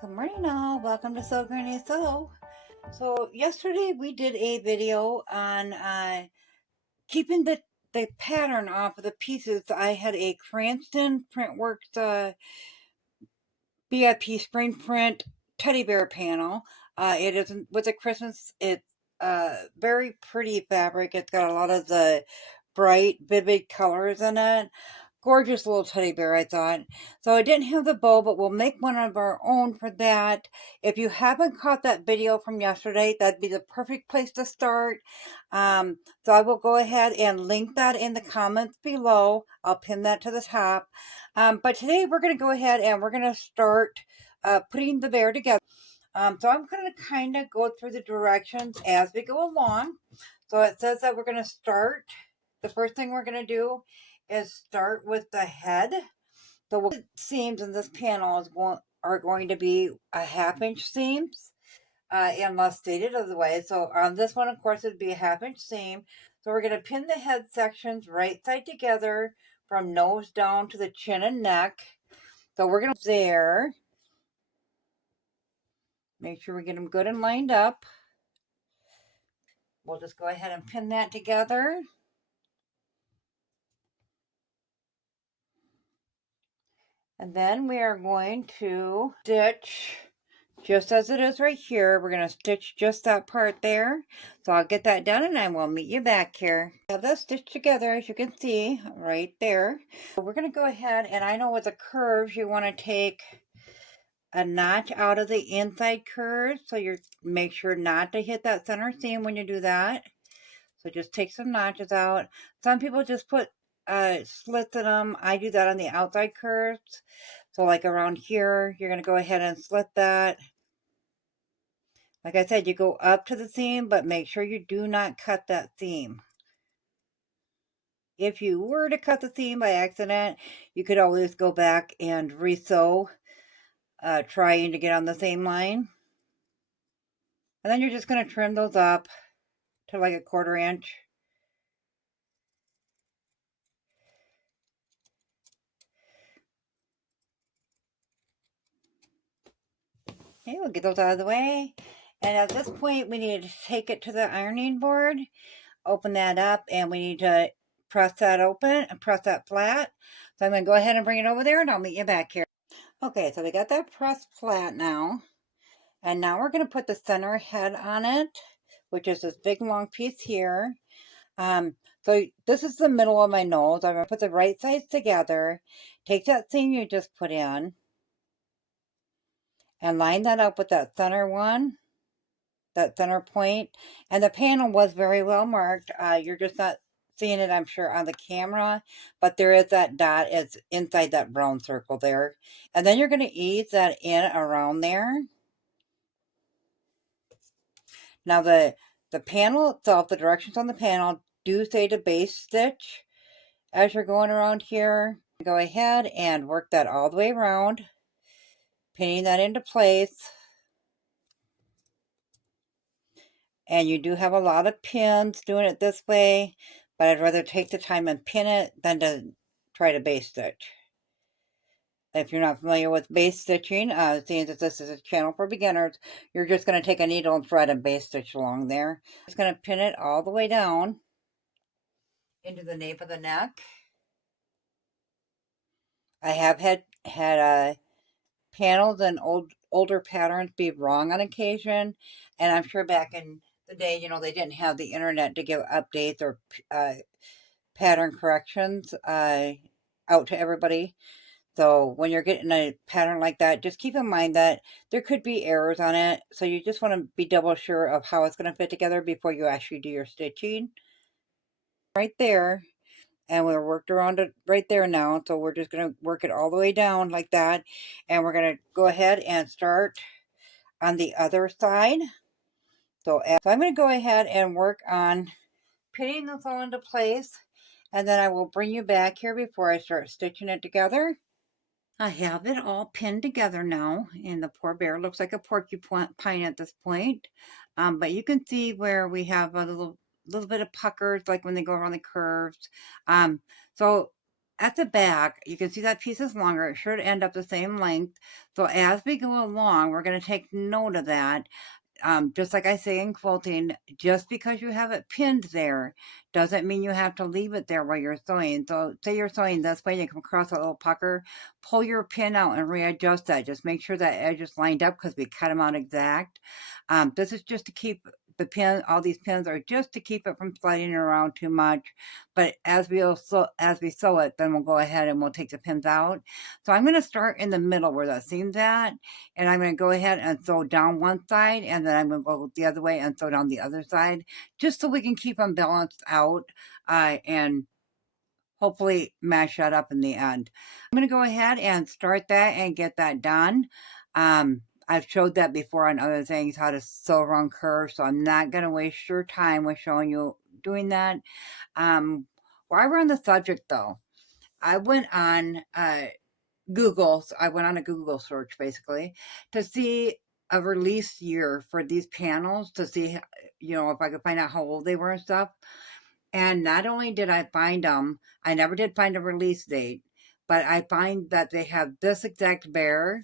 Good morning all, welcome to Sew Granny Sew. So yesterday we did a video on keeping the pattern off of the pieces. I had a Cranston Printworks BIP screen print teddy bear panel. It is with a Christmas, it's very pretty fabric. It's got a lot of the bright, vivid colors in it. Gorgeous little teddy bear, I thought. So I didn't have the bow, but we'll make one of our own for that. If you haven't caught that video from yesterday, that'd be the perfect place to start. So I will go ahead and link that in the comments below. I'll pin that to the top. But today we're going to go ahead and we're going to start putting the bear together. So I'm going to kind of go through the directions as we go along. So it says that we're going to start. The first thing we're going to do is start with the head. So the seams in this panel are going to be a 1/2 inch seams, unless stated otherwise. So on this one, of course, it'd be a 1/2 inch seam. So we're going to pin the head sections right side together from nose down to the chin and neck. So we're going to there. Make sure we get them good and lined up. We'll just go ahead and pin that together. And then we are going to stitch just as it is right here. We're going to stitch just that part there. So I'll get that done and I will meet you back here. Have that stitched together, as you can see right there. So we're going to go ahead, and I know with the curves you want to take a notch out of the inside curve, so you make sure not to hit that center seam when you do that. So just take some notches out. Some people just put slits in them. I do that on the outside curves. So like around here, you're going to go ahead and slit that. Like I said, you go up to the seam, but make sure you do not cut that seam. If you were to cut the seam by accident, you could always go back and re-sew, trying to get on the same line. And then you're just going to trim those up to like a 1/4 inch. Okay, we'll get those out of the way. And at this point, we need to take it to the ironing board, open that up, and we need to press that open and press that flat. So I'm going to go ahead and bring it over there, and I'll meet you back here. Okay, so we got that pressed flat now. And now we're going to put the center head on it, which is this big long piece here. So this is the middle of my nose. I'm going to put the right sides together. Take that seam you just put in and line that up with that center one, that center point. And the panel was very well marked. You're just not seeing it, I'm sure, on the camera, but there is that dot. It's inside that brown circle there. And then you're going to ease that in around there. Now the panel itself, the directions on the panel do say to base stitch as you're going around here. Go ahead and work that all the way around, pinning that into place. And you do have a lot of pins doing it this way, but I'd rather take the time and pin it than to try to base stitch. If you're not familiar with base stitching, seeing that this is a channel for beginners, you're just going to take a needle and thread and base stitch along there. Just going to pin it all the way down into the nape of the neck. I have had panels and older patterns be wrong on occasion, and I'm sure back in the day, they didn't have the internet to give updates or pattern corrections out to everybody. So when you're getting a pattern like that, just keep in mind that there could be errors on it. So you just want to be double sure of how it's going to fit together before you actually do your stitching. Right there. And we're worked around it right there now. So we're just going to work it all the way down like that. And we're going to go ahead and start on the other side. So I'm going to go ahead and work on pinning this all into place. And then I will bring you back here before I start stitching it together. I have it all pinned together now, and the poor bear looks like a porcupine at this point. But you can see where we have a little bit of puckers, like when they go around the curves. So at the back, you can see that piece is longer. It should end up the same length. So as we go along, we're going to take note of that. Just like I say in quilting, just because you have it pinned there doesn't mean you have to leave it there while you're sewing. So say you're sewing this way and you come across a little pucker, pull your pin out and readjust that. Just make sure that edge is lined up because we cut them out exact. This is just to keep the pin, all these pins are just to keep it from sliding around too much. But as we sew it, then we'll go ahead and we'll take the pins out. So I'm going to start in the middle where the seam's at, and I'm going to go ahead and sew down one side, and then I'm going to go the other way and sew down the other side, just so we can keep them balanced out and hopefully match that up in the end. I'm going to go ahead and start that and get that done. I've showed that before on other things, how to sew around curves, so I'm not going to waste your time with showing you doing that. While we're on the subject though, I went on Google, I went on a Google search basically to see a release year for these panels to see, if I could find out how old they were and stuff. And not only did I find them, I never did find a release date, but I find that they have this exact bear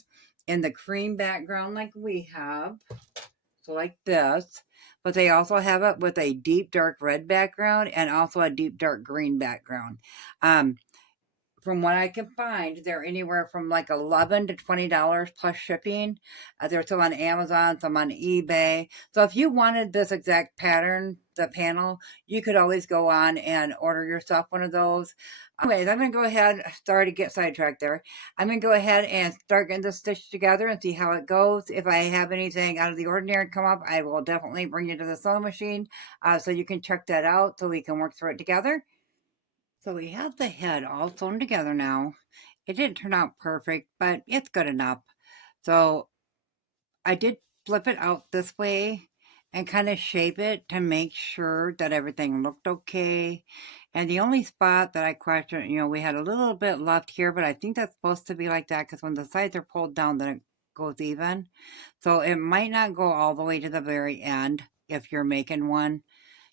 in the cream background like we have. So like this, but they also have it with a deep dark red background and also a deep dark green background. Um, from what I can find, they're anywhere from like $11 to $20 plus shipping. There's some on Amazon, some on eBay. So if you wanted this exact pattern, the panel, you could always go on and order yourself one of those. Anyways, I'm going to go ahead, sorry to get sidetracked there. I'm going to go ahead and start getting this stitched together and see how it goes. If I have anything out of the ordinary come up, I will definitely bring you to the sewing machine so you can check that out so we can work through it together. So we have the head all sewn together now. It didn't turn out perfect, but it's good enough. So I did flip it out this way and kind of shape it to make sure that everything looked okay. And the only spot that I questioned, we had a little bit left here, but I think that's supposed to be like that because when the sides are pulled down, then it goes even. So it might not go all the way to the very end if you're making one,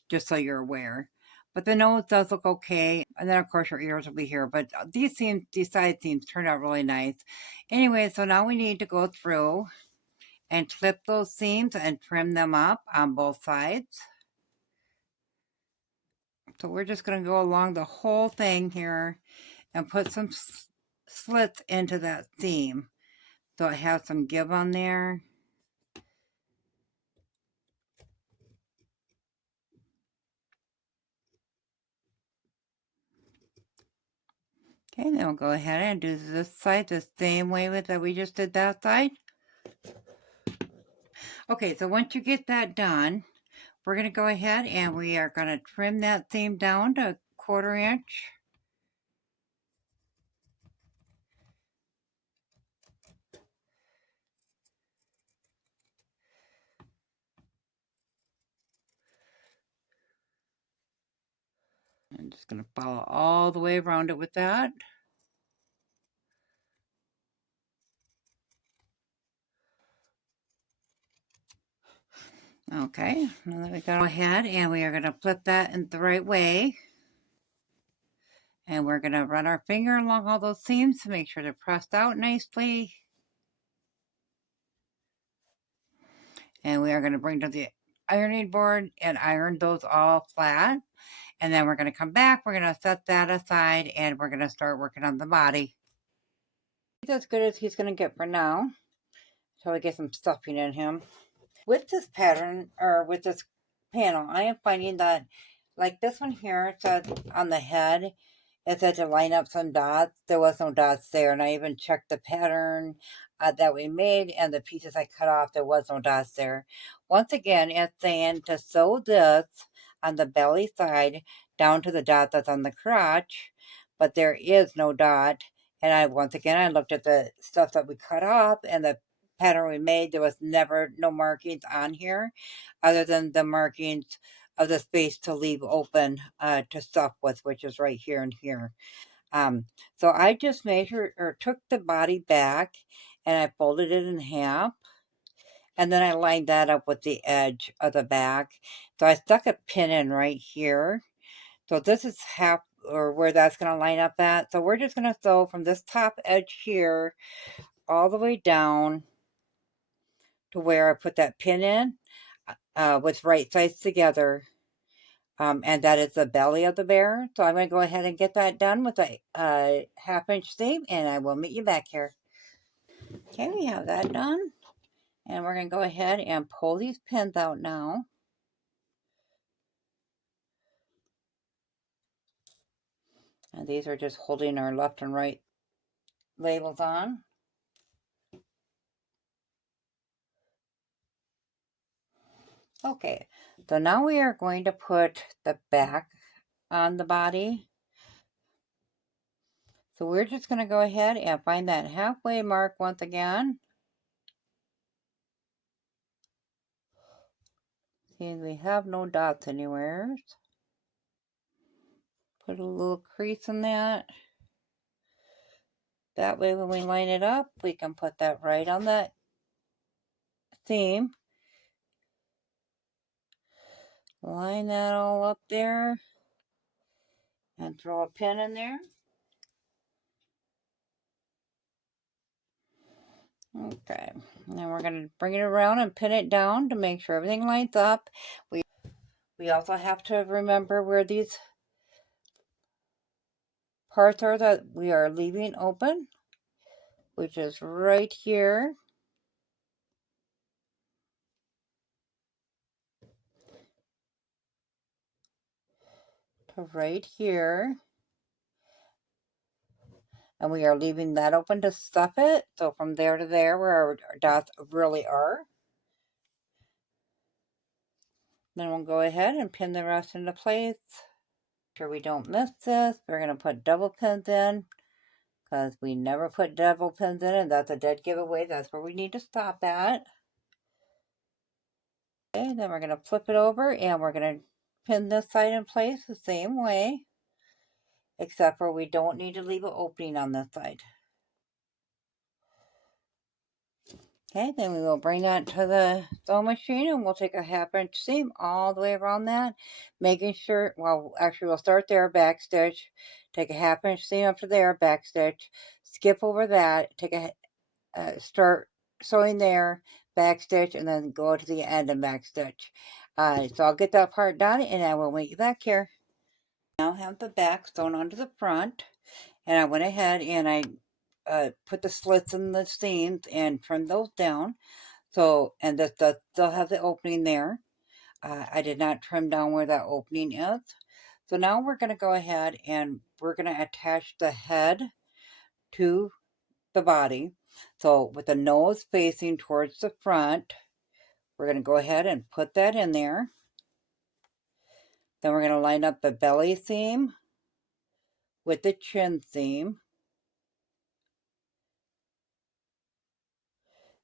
just so you're aware. But the nose does look okay. And then, of course, your ears will be here. But these side seams turned out really nice. Anyway, so now we need to go through and clip those seams and trim them up on both sides. So we're just going to go along the whole thing here and put some slits into that seam. So it has some give on there. Okay, then we'll go ahead and do this side the same way that we just did that side. Okay, so once you get that done, we're going to go ahead and we are going to trim that seam down to 1/4 inch. I'm just going to follow all the way around it with that. Okay, now that we go ahead and we are going to flip that in the right way. And we're going to run our finger along all those seams to make sure they're pressed out nicely. And we are going to bring to the ironing board and iron those all flat. And then we're going to come back, we're going to set that aside, and we're going to start working on the body. He's as good as he's going to get for now. So we get some stuffing in him. With this pattern, or with this panel, I am finding that, like this one here, it says on the head, it said to line up some dots. There was no dots there, and I even checked the pattern that we made, and the pieces I cut off, there was no dots there. Once again, it's saying to sew this on the belly side down to the dot that's on the crotch, but there is no dot. And once again, I looked at the stuff that we cut off and the pattern we made. There was never no markings on here other than the markings of the space to leave open to stuff with, which is right here and here. So I just measured or took the body back and I folded it in half. And then I lined that up with the edge of the back. So I stuck a pin in right here. So this is half, or where that's going to line up at. So we're just going to sew from this top edge here all the way down to where I put that pin in with right sides together. And that is the belly of the bear. So I'm going to go ahead and get that done with a 1/2 inch seam, and I will meet you back here. Okay, we have that done. And we're going to go ahead and pull these pins out now. And these are just holding our left and right labels on. Okay, so now we are going to put the back on the body. So we're just going to go ahead and find that halfway mark once again. See, we have no dots anywhere. Put a little crease in that. That way when we line it up, we can put that right on that seam. Line that all up there. And throw a pin in there. Okay, and then we're going to bring it around and pin it down to make sure everything lines up. We also have to remember where these parts are that we are leaving open, which is right here to right here. And we are leaving that open to stuff it. So from there to there where our dots really are. Then we'll go ahead and pin the rest into place. Sure we don't miss this. We're going to put double pins in because we never put double pins in, and that's a dead giveaway. That's where we need to stop at. Okay, then we're going to flip it over and we're going to pin this side in place the same way, except for we don't need to leave an opening on this side. Okay, then we will bring that to the sewing machine and we'll take a 1/2 inch seam all the way around that, making sure, well, actually we'll start there, back stitch, take a 1/2 inch seam up to there, back stitch, skip over that, take a, start sewing there, back stitch, and then go to the end and back stitch. So I'll get that part done and I will meet you back here. Now have the back sewn onto the front, and I went ahead and I put the slits in the seams and trimmed those down. So, and this does still have the opening there. I did not trim down where that opening is. So now we're going to go ahead and we're going to attach the head to the body. So with the nose facing towards the front, we're going to go ahead and put that in there. Then we're going to line up the belly seam with the chin seam.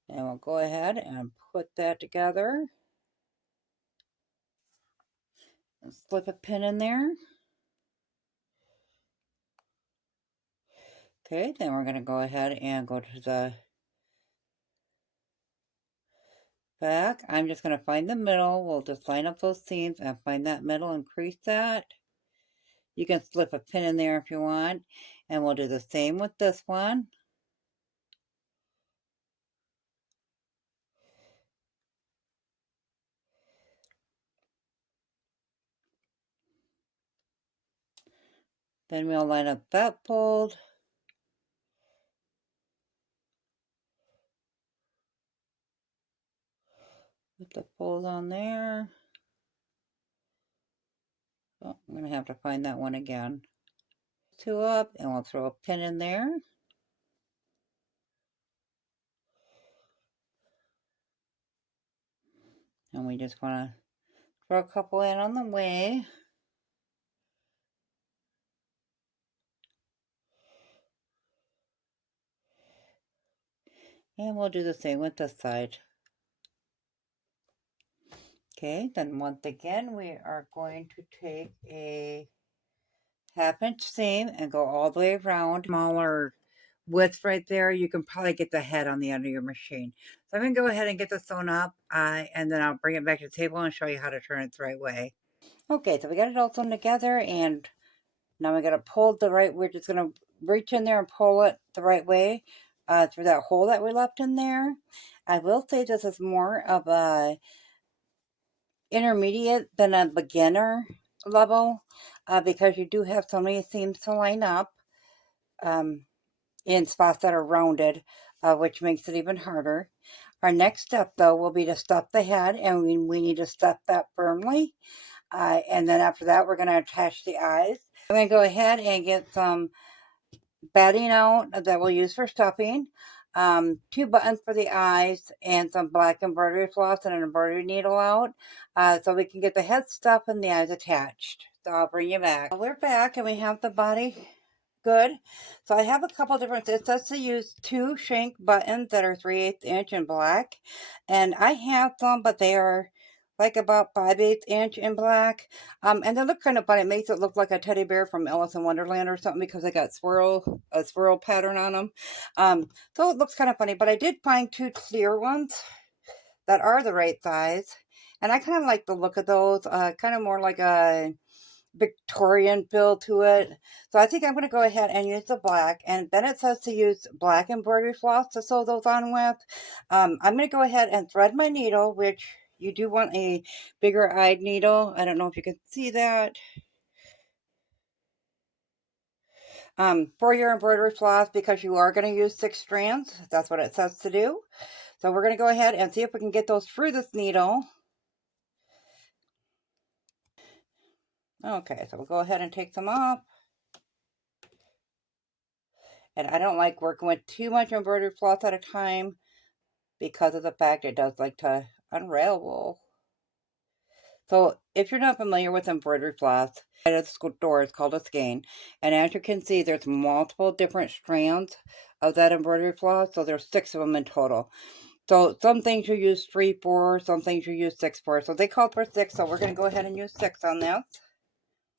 And we'll go ahead and put that together. And slip a pin in there. Okay, then we're going to go ahead and go to the back. I'm just going to find the middle. We'll just line up those seams and find that middle and crease that. You can slip a pin in there if you want. And we'll do the same with this one. Then we'll line up that fold. Put the fold on there. Oh, I'm going to have to find that one again. Two up, and we'll throw a pin in there. And we just want to throw a couple in on the way. And we'll do the same with this side. Okay, then once again, we are going to take a 1/2 inch seam and go all the way around. Smaller width right there, you can probably get the head on the end of your machine. So I'm going to go ahead and get this sewn up, and then I'll bring it back to the table and show you how to turn it the right way. Okay, so we got it all sewn together, and Now we're going to pull it the right, we're just going to reach in there and pull it the right way through that hole that we left in there. I will say this is more of a intermediate than a beginner level because you do have so many seams to line up in spots that are rounded, which makes it even harder. Our next step, though, will be to stuff the head, and we need to stuff that firmly. And then after that, we're going to attach the eyes. I'm going to go ahead and get some batting out that we'll use for stuffing, 2 buttons for the eyes, and some black embroidery floss and an embroidery needle out, so we can get the head stuffed and the eyes attached. So I'll bring you back. We're back and we have the body good. So I have a couple different, it says to use 2 shank buttons that are 3/8 inch in black, and I have some, but they are like about 5/8 inch in black. And they look kind of funny. It makes it look like a teddy bear from Alice in Wonderland or something because they got a swirl pattern on them. So it looks kind of funny, but I did find 2 clear ones that are the right size. And I kind of like the look of those, kind of more like a Victorian feel to it. So I think I'm going to go ahead and use the black. And then it says to use black embroidery floss to sew those on with. I'm going to go ahead and thread my needle, which you do want a bigger eyed needle. I don't know if you can see that. For your embroidery floss, because you are going to use 6 strands. That's what it says to do. So we're going to go ahead and see if we can get those through this needle. Okay, so we'll go ahead and take them off. And I don't like working with too much embroidery floss at a time because of the fact it does like to unravel. So if you're not familiar with embroidery floss, at a store it's called a skein. And as you can see, there's multiple different strands of that embroidery floss. So there's 6 of them in total. So some things you use 3 for, some things you use 6 for. So they called for 6, so we're going to go ahead and use 6 on this.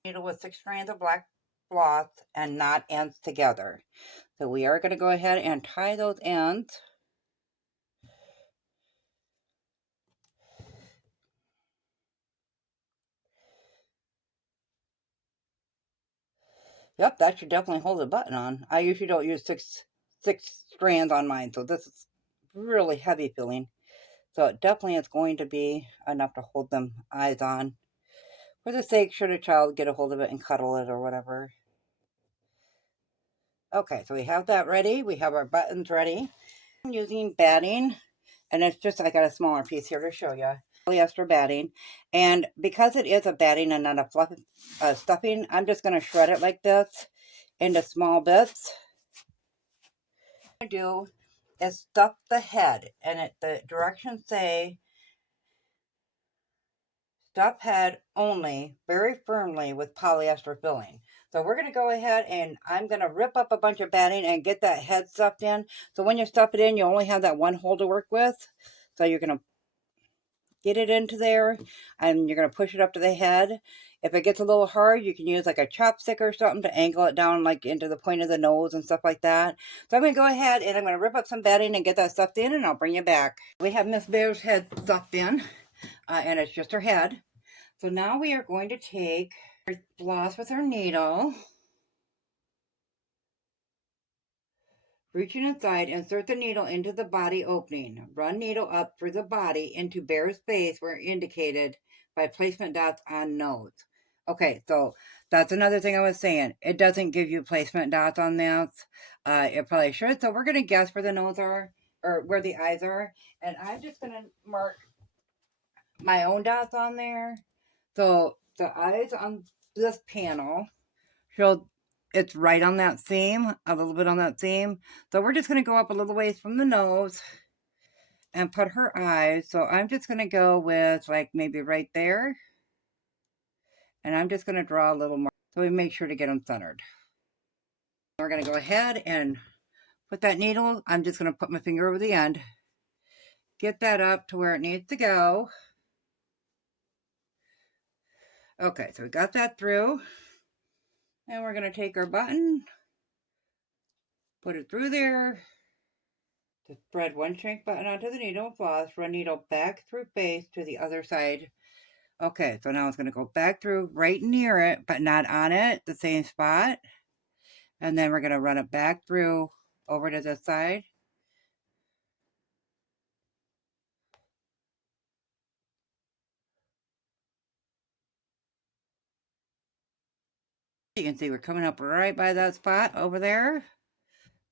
Needle with 6 strands of black floss and knot ends together. So we are going to go ahead and tie those ends. Yep, that should definitely hold the button on. I usually don't use six strands on mine, so this is really heavy feeling. So it definitely is going to be enough to hold them eyes on. For the sake, should a child get a hold of it and cuddle it or whatever. Okay, so we have that ready. We have our buttons ready. I'm using batting, and it's just, I got a smaller piece here to show you. Polyester batting, and because it is a batting and not a fluff stuffing, I'm just going to shred it like this into small bits. What I'm going to do is stuff the head, and the directions say stuff head only very firmly with polyester filling. So we're going to go ahead and I'm going to rip up a bunch of batting and get that head stuffed in. So when you stuff it in, you only have that one hole to work with. So you're going to get it into there and you're going to push it up to the head. If it gets a little hard, you can use like a chopstick or something to angle it down like into the point of the nose and stuff like that. So I'm going to go ahead and I'm going to rip up some batting and get that stuffed in, and I'll bring you back. We have Miss Bear's head stuffed in, and it's just her head. So now we are going to take our floss with our needle, reaching inside, insert the needle into the body opening. Run needle up through the body into Bear's face where indicated by placement dots on nose. Okay, so that's another thing I was saying. It doesn't give you placement dots on this. It probably should. So we're going to guess where the nose are, or where the eyes are. And I'm just going to mark my own dots on there. So the eyes on this panel show it's right on that seam, a little bit on that seam. So we're just going to go up a little ways from the nose and put her eyes. So I'm just going to go with like maybe right there. And I'm just going to draw a little more. So we make sure to get them centered. We're going to go ahead and put that needle. I'm just going to put my finger over the end. Get that up to where it needs to go. Okay, so we got that through. And we're going to take our button, put it through there. To thread one shank button onto the needle and floss, run needle back through face to the other side Okay, so now it's going to go back through right near it, but not on it, the same spot. And then we're going to run it back through over to this side. You can see we're coming up right by that spot over there.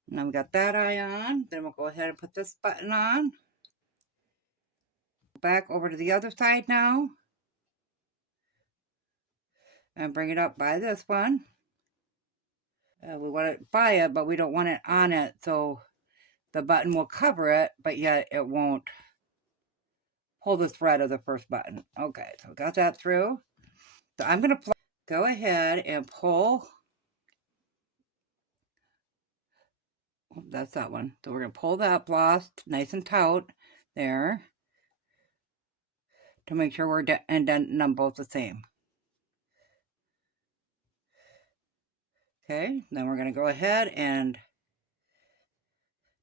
Now we got that eye on. Then we'll go ahead and put this button on. Back over to the other side now. And bring it up by this one. We want it by it, but we don't want it on it. So the button will cover it, but yet it won't pull the thread of the first button. Okay, so we got that through. So I'm going to go ahead and pull. That's that one. So we're going to pull that floss nice and taut there to make sure we're indenting them both the same. Okay, then we're going to go ahead and,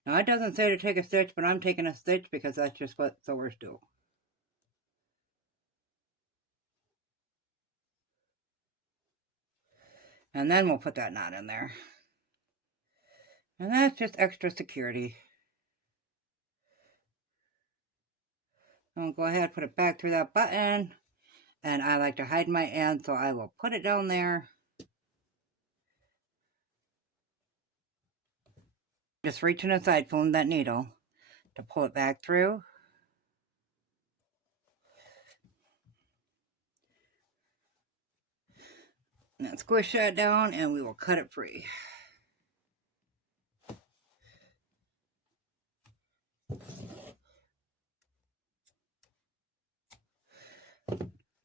now it doesn't say to take a stitch, but I'm taking a stitch because that's just what sewers do. And then we'll put that knot in there. And that's just extra security. I'll go ahead and put it back through that button. And I like to hide my end, so I will put it down there. Just reaching aside, pulling that needle to pull it back through. And then squish that down and we will cut it free.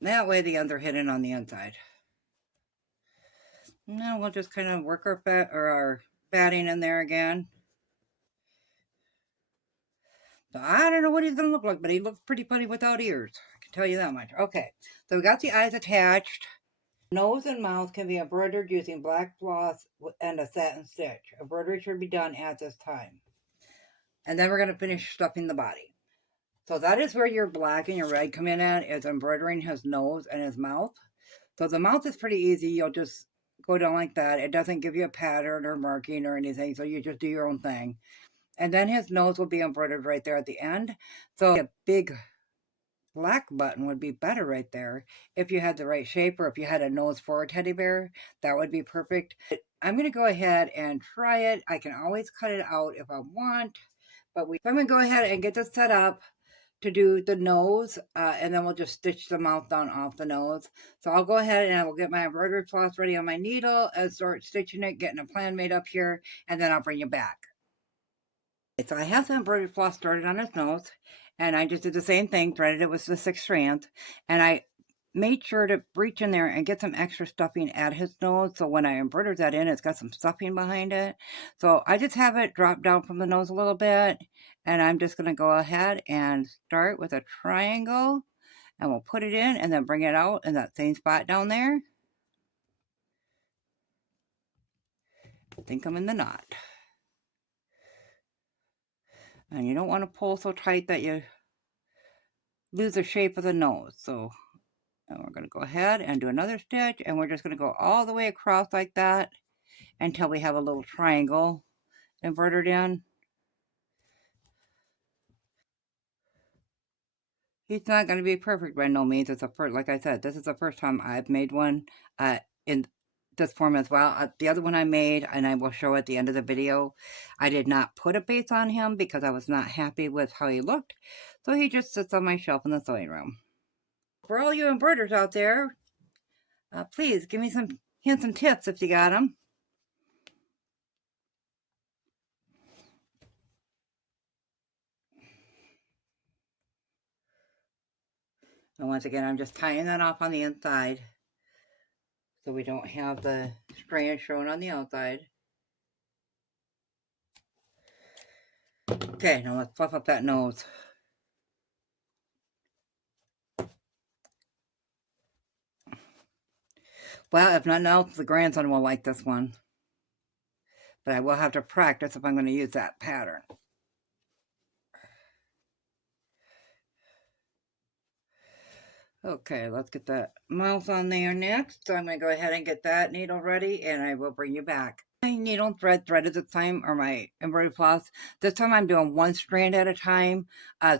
That way the ends are hidden on the inside. Now we'll just kind of work our batting in there again. So I don't know what he's going to look like, but he looks pretty funny without ears. I can tell you that much. Okay, so we got the eyes attached. Nose and mouth can be embroidered using black floss and a satin stitch. Embroidery should be done at this time. And then we're going to finish stuffing the body. So that is where your black and your red come in at, is embroidering his nose and his mouth. So the mouth is pretty easy. You'll just go down like that. It doesn't give you a pattern or marking or anything, so you just do your own thing. And then his nose will be embroidered right there at the end. So a big black button would be better right there if you had the right shape, or if you had a nose for a teddy bear, that would be perfect. I'm going to go ahead and try it. I can always cut it out if I want, but I'm going to go ahead and get this set up to do the nose, and then we'll just stitch the mouth down off the nose. So I'll go ahead and I will get my embroidery floss ready on my needle and start stitching it, getting a plan made up here, and then I'll bring you back. So I have the embroidery floss started on his nose, and I just did the same thing, threaded it with the 6 strands, and I made sure to reach in there and get some extra stuffing at his nose, so when I embroidered that in, it's got some stuffing behind it. So I just have it drop down from the nose a little bit, and I'm just going to go ahead and start with a triangle, and we'll put it in and then bring it out in that same spot down there. I think I'm in the knot. And you don't want to pull so tight that you lose the shape of the nose. So and we're going to go ahead and do another stitch, and we're just going to go all the way across like that until we have a little triangle embroidered in. He's not going to be perfect by no means. It's a first, like I said, this is the first time I've made one in this form as well. The other one I made, and I will show at the end of the video, I did not put a base on him because I was not happy with how he looked. So he just sits on my shelf in the sewing room. For all you embroiders out there, please give me some hints and tips if you got them. And once again, I'm just tying that off on the inside so we don't have the strand showing on the outside. Okay, now let's fluff up that nose. Well, if nothing else, the grandson will like this one. But I will have to practice if I'm going to use that pattern. Okay, let's get that mouth on there next. So I'm going to go ahead and get that needle ready, and I will bring you back. My needle and threaded this time, or my embroidery floss. This time I'm doing one strand at a time,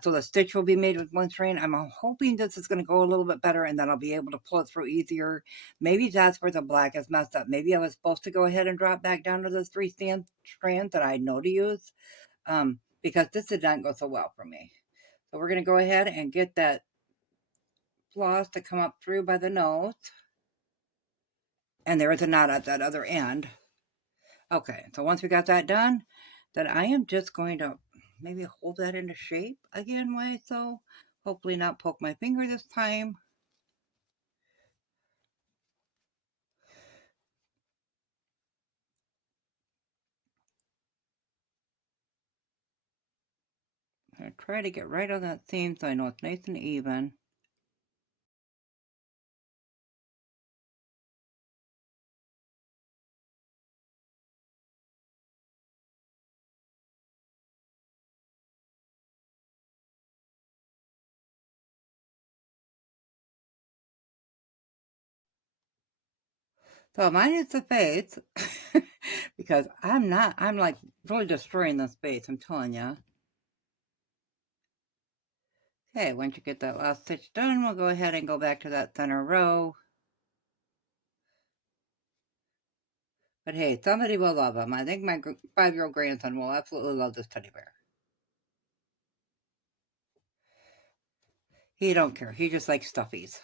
so the stitch will be made with one strand. I'm hoping this is going to go a little bit better, and then I'll be able to pull it through easier. Maybe that's where the black is messed up. Maybe I was supposed to go ahead and drop back down to the three strands that I know to use, because this did not go so well for me. So we're going to go ahead and get that floss to come up through by the nose. And there is a knot at that other end. Okay, so once we got that done, then I am just going to maybe hold that into shape again, way so. Hopefully not poke my finger this time. I'm going to try to get right on that seam so I know it's nice and even. So mine is the face, because I'm like really destroying this base, I'm telling you. Okay, once you get that last stitch done, we'll go ahead and go back to that center row. But hey, somebody will love him. I think my 5-year-old grandson will absolutely love this teddy bear. He don't care. He just likes stuffies.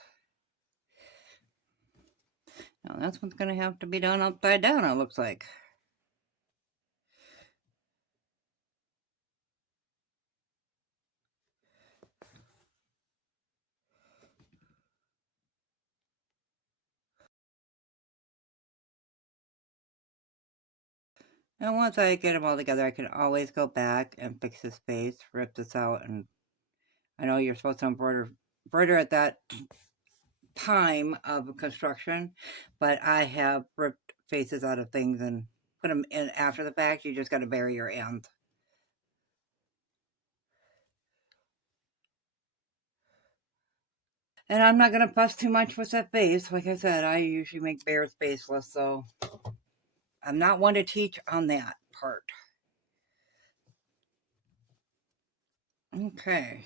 Now that's what's going to have to be done upside down, it looks like. And once I get them all together, I can always go back and fix this face, rip this out, and I know you're supposed to embroider at that time of construction, but I have ripped faces out of things and put them in after the fact. You just got to bury your ends. And I'm not going to fuss too much with that face. Like I said, I usually make bears faceless, so I'm not one to teach on that part. Okay.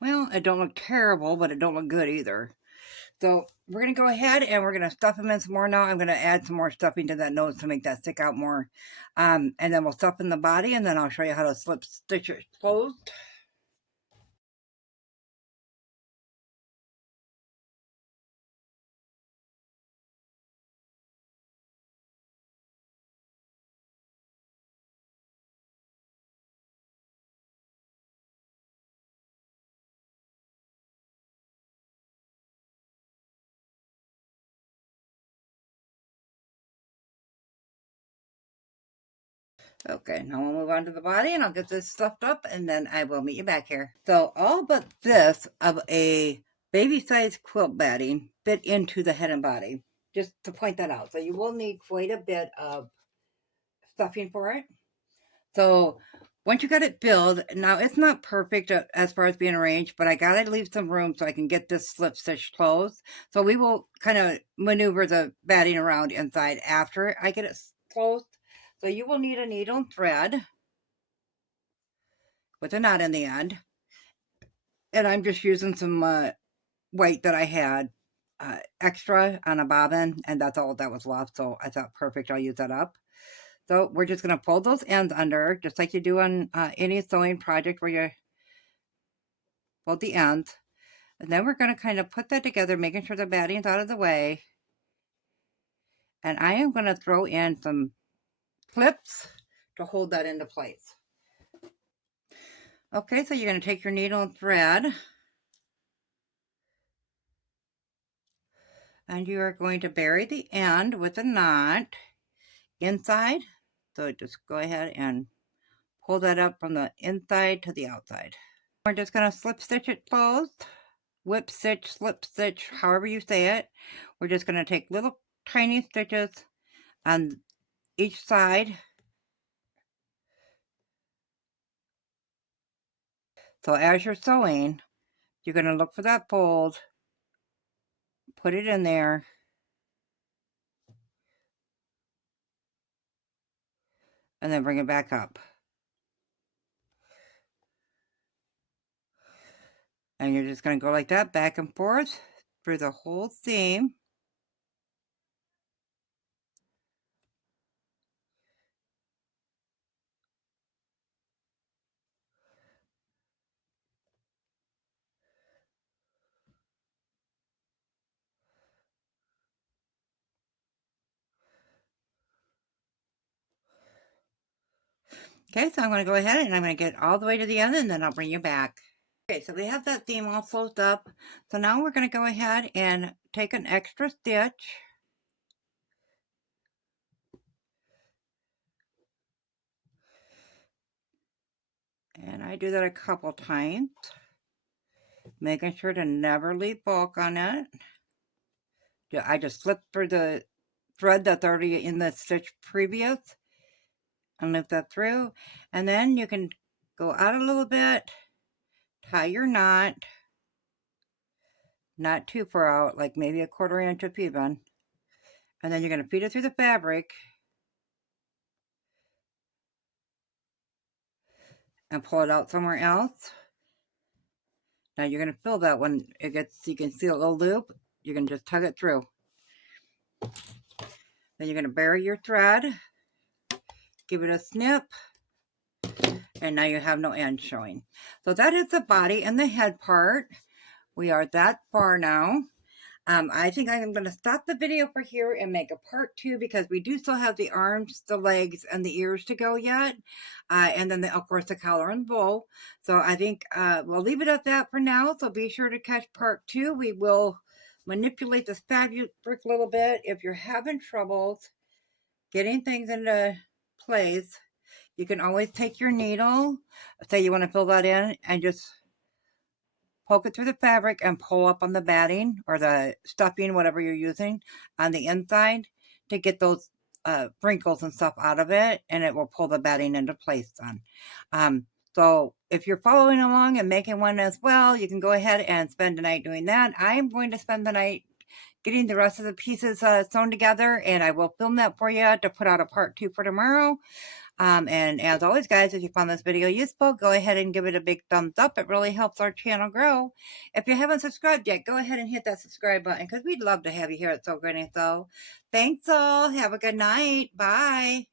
Well, it don't look terrible, but it don't look good either. So we're going to go ahead and we're going to stuff them in some more now. I'm going to add some more stuffing to that nose to make that stick out more. And then we'll stuff in the body, and then I'll show you how to slip stitch it closed. Okay, now we'll move on to the body, and I'll get this stuffed up, and then I will meet you back here. So all but this of a baby-sized quilt batting fit into the head and body, just to point that out. So you will need quite a bit of stuffing for it. So once you got it filled, now it's not perfect as far as being arranged, but I got to leave some room so I can get this slip stitch closed. So we will kind of maneuver the batting around inside after I get it closed. So you will need a needle and thread with a knot in the end. And I'm just using some white that I had extra on a bobbin, and that's all that was left. So I thought, perfect, I'll use that up. So we're just going to fold those ends under, just like you do on any sewing project where you fold the ends. And then we're going to kind of put that together, making sure the batting's out of the way. And I am going to throw in some clips to hold that into place. Okay, so you're going to take your needle and thread, and you are going to bury the end with a knot inside. So just go ahead and pull that up from the inside to the outside. We're just going to slip stitch it closed. Whip stitch, slip stitch, however you say it. We're just going to take little tiny stitches on each side. So as you're sewing, you're going to look for that fold put it in there, and then bring it back up. And you're just going to go like that, back and forth through the whole theme. Okay, so I'm going to go ahead and I'm going to get all the way to the end, and then I'll bring you back. Okay, so we have that theme all closed up. So now we're going to go ahead and take an extra stitch. And I do that a couple times, making sure to never leave bulk on it. I just flip through the thread that's already in the stitch previous and loop that through. And then you can go out a little bit, tie your knot, not too far out, like maybe a 1/4 inch if even. And then you're going to feed it through the fabric and pull it out somewhere else. Now you're going to fill that when it gets, you can see a little loop. You're going to just tug it through. Then you're going to bury your thread, give it a snip, and now you have no end showing. So that is the body and the head part. We are that far now. I think I'm going to stop the video for here and make a part 2 because we do still have the arms, the legs, and the ears to go yet. And then, of course, the collar and bow. So I think we'll leave it at that for now. So be sure to catch part 2. We will manipulate this fabric a little bit. If you're having troubles getting things into place, you can always take your needle, say you want to fill that in, and just poke it through the fabric and pull up on the batting or the stuffing, whatever you're using, on the inside to get those wrinkles and stuff out of it, and it will pull the batting into place then. So if you're following along and making one as well, you can go ahead and spend the night doing that. I'm going to spend the night getting the rest of the pieces sewn together, and I will film that for you to put out a part 2 for tomorrow. And as always, guys, if you found this video useful, go ahead and give it a big thumbs up. It really helps our channel grow. If you haven't subscribed yet, go ahead and hit that subscribe button because we'd love to have you here at Sew Granny Sew. Thanks all. Have a good night. Bye.